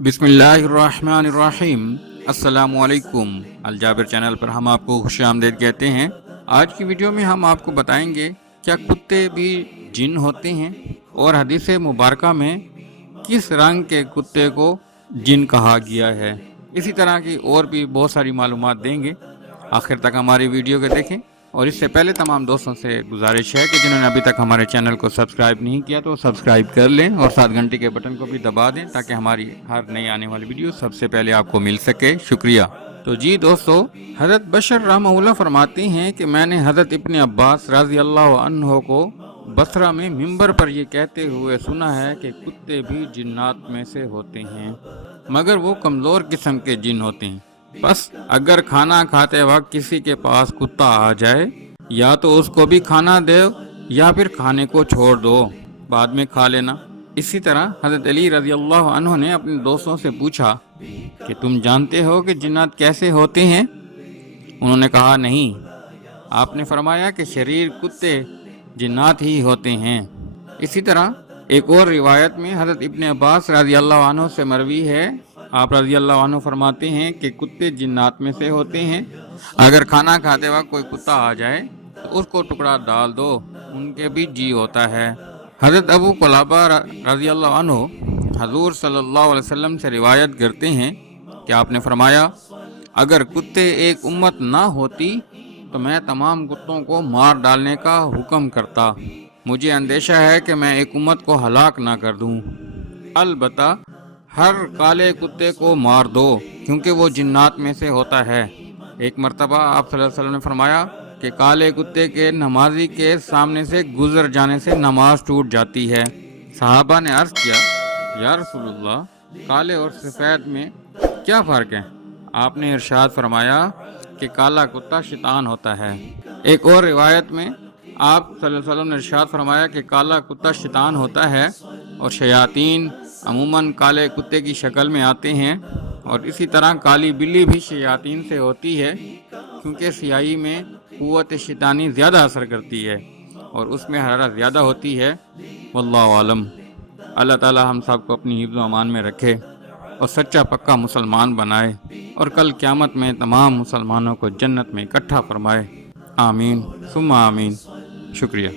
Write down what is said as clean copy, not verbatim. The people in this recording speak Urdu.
بسم اللہ الرحمن الرحیم۔ السلام علیکم۔ الجابر چینل پر ہم آپ کو خوش آمدید کہتے ہیں۔ آج کی ویڈیو میں ہم آپ کو بتائیں گے کیا کتے بھی جن ہوتے ہیں اور حدیث مبارکہ میں کس رنگ کے کتے کو جن کہا گیا ہے۔ اسی طرح کی اور بھی بہت ساری معلومات دیں گے، آخر تک ہماری ویڈیو کو دیکھیں۔ اور اس سے پہلے تمام دوستوں سے گزارش ہے کہ جنہوں نے ابھی تک ہمارے چینل کو سبسکرائب نہیں کیا تو سبسکرائب کر لیں اور ساتھ گھنٹی کے بٹن کو بھی دبا دیں تاکہ ہماری ہر نئی آنے والی ویڈیو سب سے پہلے آپ کو مل سکے۔ شکریہ۔ تو جی دوستو، حضرت بشر رحمہ اللہ فرماتے ہیں کہ میں نے حضرت ابن عباس رضی اللہ عنہ کو بصرہ میں منبر پر یہ کہتے ہوئے سنا ہے کہ کتے بھی جنات میں سے ہوتے ہیں، مگر وہ کمزور قسم کے جن ہوتے ہیں۔ بس اگر کھانا کھاتے وقت کسی کے پاس کتا آ جائے، یا تو اس کو بھی کھانا دو یا پھر کھانے کو چھوڑ دو، بعد میں کھا لینا۔ اسی طرح حضرت علی رضی اللہ عنہ نے اپنے دوستوں سے پوچھا کہ تم جانتے ہو کہ جنات کیسے ہوتے ہیں؟ انہوں نے کہا نہیں۔ آپ نے فرمایا کہ شریر کتے جنات ہی ہوتے ہیں۔ اسی طرح ایک اور روایت میں حضرت ابن عباس رضی اللہ عنہ سے مروی ہے، آپ رضی اللہ عنہ فرماتے ہیں کہ کتے جنات میں سے ہوتے ہیں، اگر کھانا کھاتے وقت کوئی کتا آ جائے تو اس کو ٹکڑا ڈال دو، ان کے بھی جی ہوتا ہے۔ حضرت ابو قلابہ رضی اللہ عنہ حضور صلی اللہ علیہ وسلم سے روایت کرتے ہیں کہ آپ نے فرمایا اگر کتے ایک امت نہ ہوتی تو میں تمام کتوں کو مار ڈالنے کا حکم کرتا، مجھے اندیشہ ہے کہ میں ایک امت کو ہلاک نہ کر دوں، البتہ ہر کالے کتے کو مار دو کیونکہ وہ جنات میں سے ہوتا ہے۔ ایک مرتبہ آپ صلی اللہ علیہ وسلم نے فرمایا کہ کالے کتے کے نمازی کے سامنے سے گزر جانے سے نماز ٹوٹ جاتی ہے۔ صحابہ نے عرض کیا یا رسول اللہ، کالے اور سفید میں کیا فرق ہے؟ آپ نے ارشاد فرمایا کہ کالا کتا شیطان ہوتا ہے۔ ایک اور روایت میں آپ صلی اللہ علیہ وسلم نے ارشاد فرمایا کہ کالا کتا شیطان ہوتا ہے اور شیاطین عموماً کالے کتے کی شکل میں آتے ہیں، اور اسی طرح کالی بلی بھی شیاطین سے ہوتی ہے کیونکہ سیاہی میں قوت شیطانی زیادہ اثر کرتی ہے اور اس میں حرارت زیادہ ہوتی ہے۔ واللہ عالم۔ اللہ تعالی ہم سب کو اپنی حفظ و امان میں رکھے اور سچا پکا مسلمان بنائے، اور کل قیامت میں تمام مسلمانوں کو جنت میں اکٹھا فرمائے۔ آمین ثم آمین۔ شکریہ۔